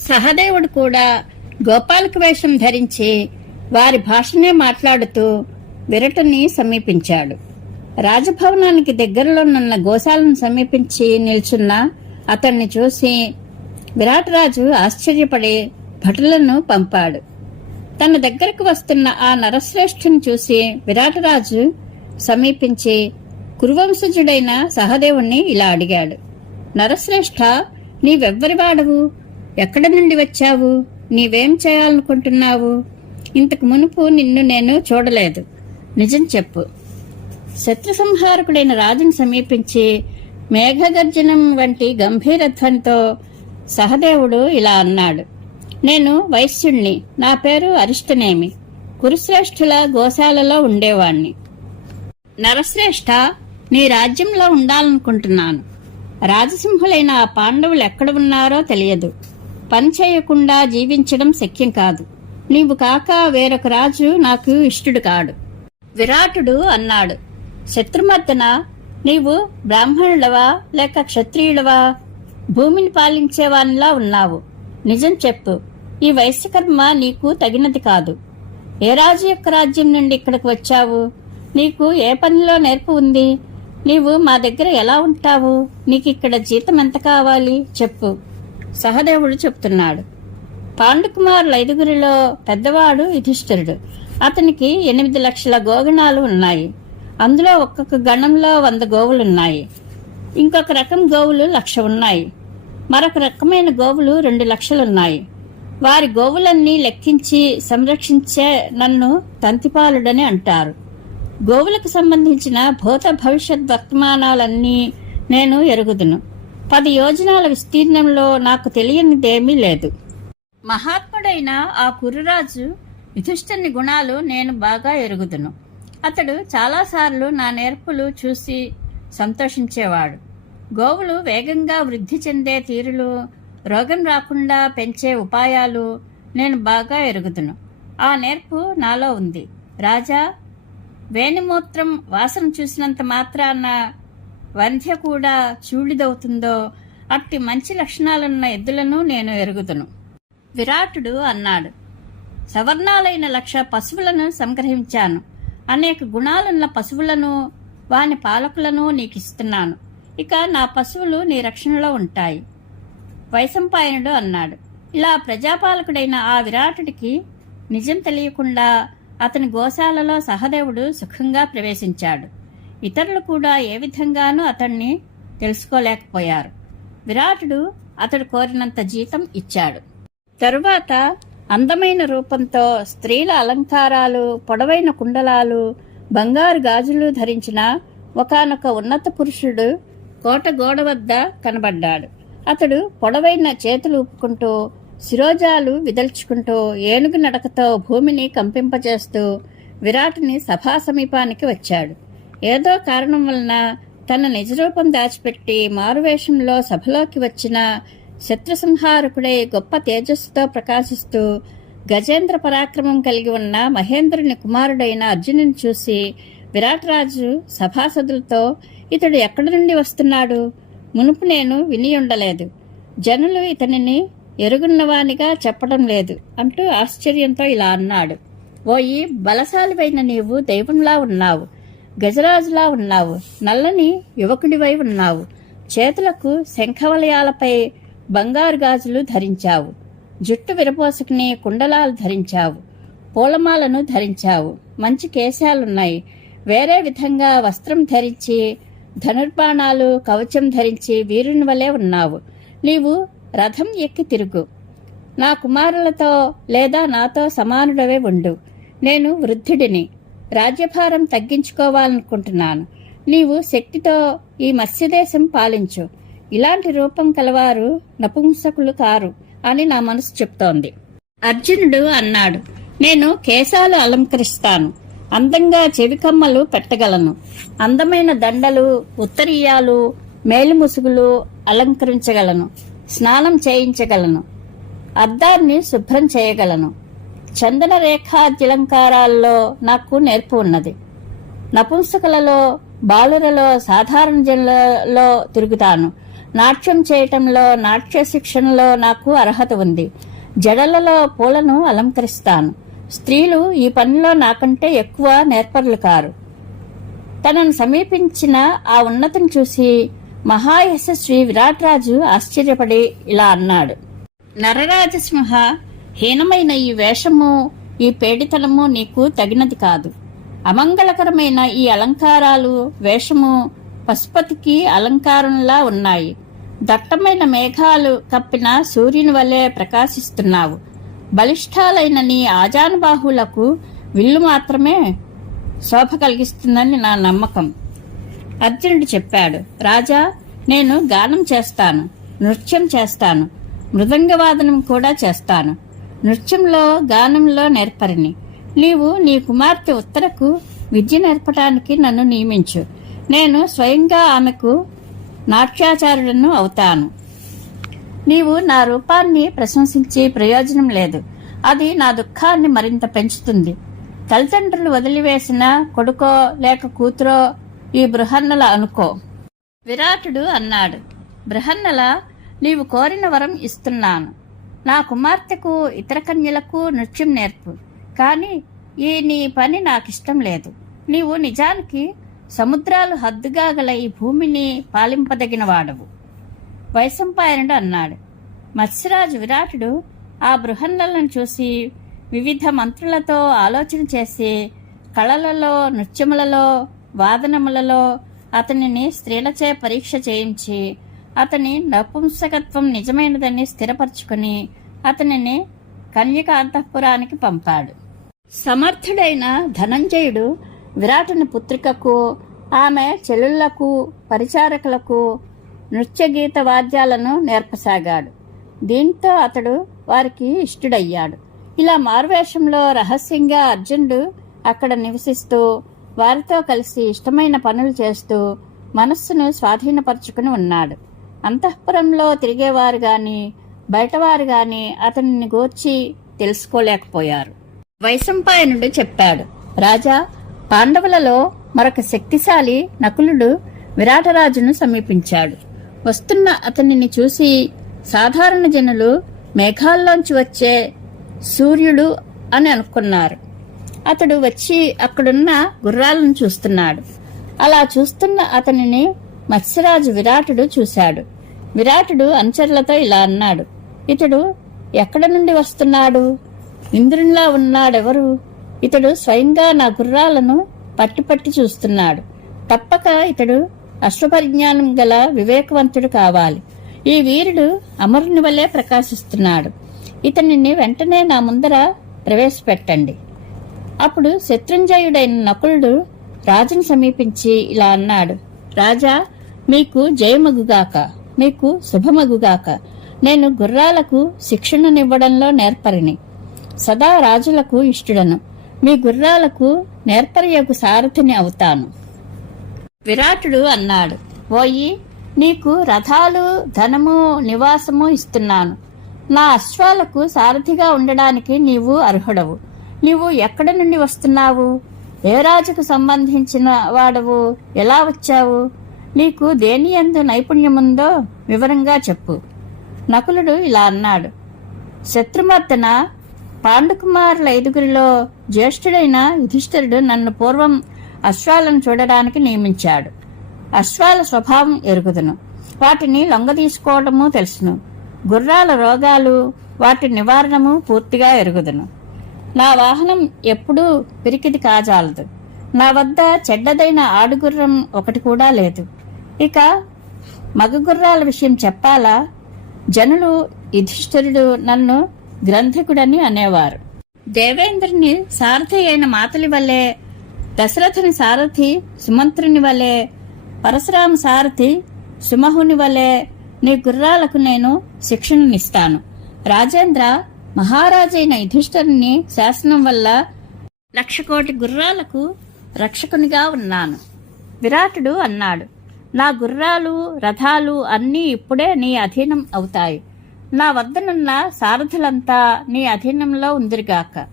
సహదేవుడు కూడా గోపాలక వేషం ధరించి వారి భాషనే మాట్లాడుతూ విరటుని సమీపించాడు. రాజభవనానికి దగ్గరలోనున్న గోశాలను సమీపించి నిల్చున్న అతన్ని చూసి విరాటరాజు ఆశ్చర్యపడి భటులను పంపాడు. తన దగ్గరకు వస్తున్న ఆ నరశ్రేష్ఠుని చూసి విరాటరాజు సమీపించి కురువంశజుడైన సహదేవుణ్ణి ఇలా అడిగాడు. నరశ్రేష్ఠ నీవెవ్వరి వాడవు ఎక్కడి నుండి వచ్చావు? నీవేం చేయాలనుకుంటున్నావు? ఇంతకు మునుపు నిన్ను నేను చూడలేదు. నిజం చెప్పు. శత్రు సంహారకుడైన రాజును సమీపించి మేఘగర్జనం వంటి గంభీరత్వంతో సహదేవుడు ఇలా అన్నాడు. నేను వైశ్యుణ్ణి. నా పేరు అరిష్టనేమి. కురుశ్రేష్ఠుల గోశాలలో ఉండేవాణ్ణి. నరశ్రేష్ఠ నీ రాజ్యంలో ఉండాలనుకుంటున్నాను. రాజసింహులైన ఆ పాండవులు ఎక్కడ ఉన్నారో తెలియదు. పని చేయకుండా జీవించడం శక్యం కాదు. నీవు కాక వేరొక రాజు నాకు ఇష్టుడు కాడు. విరాటుడు అన్నాడు. శత్రుమర్దన నీవు బ్రాహ్మణులవా లేక క్షత్రియులవా? భూమిని పాలించేవానిలా ఉన్నావు. నిజం చెప్పు. ఈ వైశ్యకర్మ నీకు తగినది కాదు. ఏ రాజు యొక్క రాజ్యం నుండి ఇక్కడికి వచ్చావు? నీకు ఏ పనిలో నేర్పు ఉంది? నీవు మా దగ్గర ఎలా ఉంటావు? నీకు ఇక్కడ జీతం ఎంత కావాలి? చెప్పు. సహదేవుడు చెప్తున్నాడు. పాండుకుమారుల ఐదుగురిలో పెద్దవాడు యుధిష్ఠిరుడు. అతనికి ఎనిమిది లక్షల గోగణాలు ఉన్నాయి. అందులో ఒక్కొక్క గణంలో వంద గోవులున్నాయి. ఇంకొక రకం గోవులు లక్ష ఉన్నాయి. మరొక రకమైన గోవులు రెండు లక్షలున్నాయి. వారి గోవులన్నీ లెక్కించి సంరక్షించే నన్ను తంతిపాలుడని అంటారు. గోవులకు సంబంధించిన భూత భవిష్యత్ వర్తమానాలన్నీ నేను ఎరుగుదును. పది యోజనాల విస్తీర్ణంలో నాకు తెలియనిదేమీ లేదు. మహాత్ముడైన ఆ కురురాజు యుధిష్ఠుని గుణాలు నేను బాగా ఎరుగుదును. అతడు చాలాసార్లు నా నేర్పులు చూసి సంతోషించేవాడు. గోవులు వేగంగా వృద్ధి చెందే తీరులు రోగం రాకుండా పెంచే ఉపాయాలు నేను బాగా ఎరుగుదును. ఆ నేర్పు నాలో ఉంది. రాజా వేణిమూత్రం వాసన చూసినంత మాత్రాన వంధ్య కూడా చూడిదవుతుందో అట్టి మంచి లక్షణాలున్న ఎద్దులను నేను ఎరుగుదును. విరాటుడు అన్నాడు సవర్ణాలైన లక్ష పశువులను సంగ్రహించాను. అనేక గుణాలున్న పశువులను వాని పాలకులను నీకు ఇస్తున్నాను ఇక నా పశువులు నీ రక్షణలో ఉంటాయి. వైశంపాయనుడు అన్నాడు ఇలా ప్రజాపాలకుడైన ఆ విరాటుడికి నిజం తెలియకుండా అతని గోశాలలో సహదేవుడు సుఖంగా ప్రవేశించాడు. ఇతరులు కూడా ఏ విధంగానూ అతన్ని తెలుసుకోలేకపోయారు. విరాటుడు అతడు కోరినంత జీతం ఇచ్చాడు. తరువాత అందమైన రూపంతో స్త్రీల అలంకారాలు పొడవైన కుండలాలు బంగారు గాజులు ధరించిన ఒకానొక ఉన్నత పురుషుడు కోట గోడ వద్ద కనబడ్డాడు. అతడు పొడవైన చేతులు ఊపుకుంటూ శిరోజాలు విదల్చుకుంటూ ఏనుగు నడకతో భూమిని కంపింపచేస్తూ విరాటుని సభా సమీపానికి వచ్చాడు. ఏదో కారణం వలన తన నిజరూపం దాచిపెట్టి మారువేషంలో సభలోకి వచ్చిన శత్రుసంహారకుడై గొప్ప తేజస్సుతో ప్రకాశిస్తూ గజేంద్ర పరాక్రమం కలిగి ఉన్న మహేంద్రుని కుమారుడైన అర్జునుని చూసి విరాటరాజు సభాసదులతో ఇతడు ఎక్కడి నుండి వస్తున్నాడు? మునుపు నేను విని ఉండలేదు. జనులు ఇతనిని ఎరుగున్నవానిగా చెప్పడం లేదు అంటూ ఆశ్చర్యంతో ఇలా అన్నాడు. ఓయి బలశాలివైన నీవు దైవంలా ఉన్నావు. గజరాజులా ఉన్నావు. నల్లని యువకుడివై ఉన్నావు. చేతులకు శంఖవలయాలపై బంగారు గాజులు ధరించావు. జుట్టు విరపోసుకుని కుండలాలు ధరించావు. పూలమాలను ధరించావు. మంచి కేశాలున్నాయి. వేరే విధంగా వస్త్రం ధరించి ధనుర్బాణాలు కవచం ధరించి వీరుని వలె ఉన్నావు. నీవు రథం ఎక్కి తిరుగు. నా కుమారులతో లేదా నాతో సమానుడవే ఉండు. నేను వృద్ధుడిని. రాజ్యభారం తగ్గించుకోవాలనుకుంటున్నాను. నీవు శక్తితో ఈ మత్స్యదేశం పాలించు. ఇలాంటి రూపం కలవారు నపుంసకులు కారు అని నా మనసు చెప్తోంది. అర్జునుడు అన్నాడు నేను కేశాలు అలంకరిస్తాను. అందంగా చెవికమ్మలు పెట్టగలను. అందమైన దండలు ఉత్తరీయాలు మేలుముసుగులు అలంకరించగలను. స్నానం చేయించగలను. అద్దాన్ని శుభ్రం చేయగలను. చందన రేఖాద్యలంకారాల్లో నాకు నేర్పు ఉన్నది. నపుంసకలలో బాలురలో సాధారణ జనులలో తిరుగుతాను. నాట్యం చేయటంలో నాట్య శిక్షణలో నాకు అర్హత ఉంది. జడలలో పూలను అలంకరిస్తాను. స్త్రీలు ఈ పనిలో నాకంటే ఎక్కువ నేర్పరులు కారు. తనను సమీపించిన ఆ ఉన్నతిని చూసి మహాయశస్వి విరాట్ రాజు ఆశ్చర్యపడి ఇలా అన్నాడు. నరరాజసింహ హీనమైన ఈ వేషము ఈ పేడితనము నీకు తగినది కాదు. అమంగళకరమైన ఈ అలంకారాలు వేషము పశుపతికి అలంకారంలా ఉన్నాయి. దట్టమైన మేఘాలు కప్పిన సూర్యుని వలె ప్రకాశిస్తున్నావు. బలిష్టాలైన నీ ఆజానుబాహులకు విల్లు మాత్రమే శోభ కలిగిస్తుందని నా నమ్మకం. అర్జునుడు చెప్పాడు రాజా నేను గానం చేస్తాను నృత్యం చేస్తాను మృదంగవాదనం కూడా చేస్తాను. నృత్యంలో గానంలో నేర్పరిని. నీవు నీ కుమార్తె ఉత్తరకు విద్య నేర్పడానికి నన్ను నియమించు. నేను స్వయంగా ఆమెకు నాట్యాచార్యులను అవుతాను. నీవు నా రూపాన్ని ప్రశంసించే ప్రయోజనం లేదు. అది నా దుఃఖాన్ని మరింత పెంచుతుంది. తల్లిదండ్రులు వదిలివేసిన కొడుకో లేక కూతురో ఈ బృహన్నల అనుకో. విరాటుడు అన్నాడు. బృహన్నల నీవు కోరిన వరం ఇస్తున్నాను. నా కుమార్తెకు ఇతర కన్యలకు నృత్యం నేర్పు. కానీ ఈ నీ పని నాకిష్టం లేదు. నీవు నిజానికి సముద్రాలు హద్దుగా గల ఈ భూమిని పాలింపదగిన వాడవు వైశంపాయనుడు అన్నాడు. మత్స్యరాజు విరాటుడు ఆ బృహన్నలను చూసి వివిధ మంత్రులతో ఆలోచన చేసి కళలలో నృత్యములలో వాదనములలో అతనిని స్త్రీలచే పరీక్ష చేయించి అతని నపుంసకత్వం నిజమైనదని స్థిరపరచుకుని అతనిని కన్యక అంతఃపురానికి పంపాడు. సమర్థుడైన ధనంజయుడు విరాటుని పుత్రికకు ఆమె చెల్లుళ్ళకు పరిచారకులకు నృత్య గీత వాద్యాలను నేర్పసాగాడు. దీంతో అతడు వారికి ఇష్టుడయ్యాడు. ఇలా మారువేషంలో రహస్యంగా అర్జునుడు అక్కడ నివసిస్తూ వారితో కలిసి ఇష్టమైన పనులు చేస్తూ మనస్సును స్వాధీనపరుచుకుని ఉన్నాడు. అంతఃపురంలో తిరిగేవారు గాని బయటవారు గాని అతనిని గూర్చి తెలుసుకోలేకపోయారు. వైశంపాయనుడు చెప్పాడు రాజా పాండవులలో మరొక శక్తిశాలి నకులుడు విరాటరాజును సమీపించాడు. వస్తున్న అతనిని చూసి సాధారణ జనులు మేఘాల్లోంచి వచ్చే సూర్యుడు అని అనుకున్నారు. అతడు వచ్చి అక్కడున్న గుర్రాలను చూస్తున్నాడు. అలా చూస్తున్న అతనిని మత్స్యరాజు విరాటుడు చూశాడు. విరాటుడు అనుచరులతో ఇలా అన్నాడు. ఇతడు ఎక్కడ నుండి వస్తున్నాడు? ఇంద్రునిలా ఉన్నాడెవరు? ఇతడు స్వయంగా నా గుర్రాలను పట్టి పట్టి చూస్తున్నాడు. తప్పక ఇతడు అశ్వపరిజ్ఞానం గల వివేకవంతుడు కావాలి. ఈ వీరుడు అమరుని వలె ప్రకాశిస్తున్నాడు. ఇతనిని వెంటనే నా ముందర ప్రవేశపెట్టండి. అప్పుడు శత్రుంజయుడైన నకులుడు రాజును సమీపించి ఇలా అన్నాడు. రాజా మీకు జయమగుగాక మీకు శుభమగుగాక. నేను గుర్రాలకు శిక్షణనివ్వడంలో నేర్పరిని. సదా రాజులకు ఇష్టుడను. మీ గుర్రాలకు నేర్పరియకు సారథిని అవుతాను. విరాటుడు అన్నాడు. ఓయి నీకు రథాలు ధనము నివాసము ఇస్తున్నాను. నా అశ్వాలకు సారథిగా ఉండడానికి నీవు అర్హుడవు. నీవు ఎక్కడి నుండి వస్తున్నావు? ఏ రాజుకు సంబంధించిన వాడవు? ఎలా వచ్చావు? నీకు దేని ఎందు నైపుణ్యముందో వివరంగా చెప్పు. నకులుడు ఇలా అన్నాడు. శత్రుమర్తన పాండుకుమారుల ఐదుగురిలో జ్యేష్ఠుడైన యుధిష్ఠిరుడు నన్ను పూర్వం అశ్వాలను చూడడానికి నియమించాడు. అశ్వాల స్వభావం ఎరుగుదును. వాటిని లొంగదీసుకోవడము తెలుసును. గుర్రాల రోగాలు వాటి నివారణము పూర్తిగా ఎరుగుదును. నా వాహనం ఎప్పుడూ పిరికిది కాజాలదు. నా వద్ద చెడ్డదైన ఆడుగుర్రం ఒకటి కూడా లేదు. ఇక మగ గుర్రాల విషయం చెప్పాలా? జనులు యుధిష్ఠరుడు నన్ను గ్రంథకుడని అనేవారు. దేవేంద్రుని సారథి అయిన మాతలి వల్లే దశరథుని సారథి సుమంత్రుని వలె పరశురామ సారథి సుమహుని వలె నీ గుర్రాలకు నేను శిక్షణనిస్తాను. రాజేంద్ర మహారాజైన యుధిష్ఠరుని శాసనం వల్ల లక్ష కోటి గుర్రాలకు రక్షకునిగా ఉన్నాను. విరాటుడు అన్నాడు. నా గుర్రాలు రథాలు అన్నీ ఇప్పుడే నీ అధీనం అవుతాయి. నా వద్దనున్న సారథులంతా నీ అధీనంలో ఉందిరిగాక.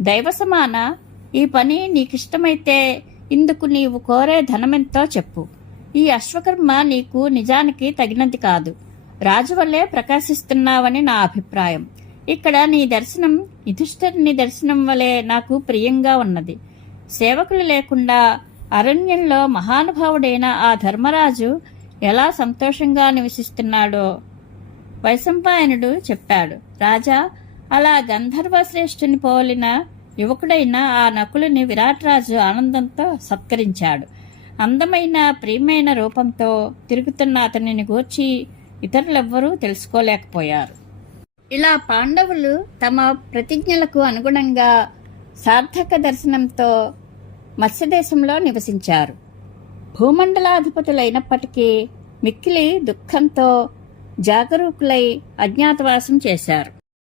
దైవసమాన ఈ పని నీకిష్టమైతే ఇందుకు నీవు కోరే ధనమెంతో చెప్పు. ఈ అశ్వకర్మ నీకు నిజానికి తగినది కాదు. రాజు వల్లే ప్రకాశిస్తున్నావని నా అభిప్రాయం. ఇక్కడ నీ దర్శనం యుధిష్ఠిరుని దర్శనం వలె నాకు ప్రియంగా ఉన్నది. సేవకులు లేకుండా అరణ్యంలో మహానుభావుడైన ఆ ధర్మరాజు ఎలా సంతోషంగా నివసిస్తున్నాడో వైశంపాయనుడు చెప్పాడు. రాజా అలా గంధర్వ శ్రేష్ఠుని పోలిన యువకుడైన ఆ నకులుని విరాట్రాజు ఆనందంతో సత్కరించాడు. అందమైన ప్రియమైన రూపంతో తిరుగుతున్న అతనిని గూర్చి ఇతరులెవ్వరూ తెలుసుకోలేకపోయారు. ఇలా పాండవులు తమ ప్రతిజ్ఞలకు అనుగుణంగా సార్థక దర్శనంతో మత్స్యదేశంలో నివసించారు. భూమండలాధిపతులైనప్పటికీ మిక్కిలి దుఃఖంతో జాగరూకులై అజ్ఞాతవాసం చేశారు.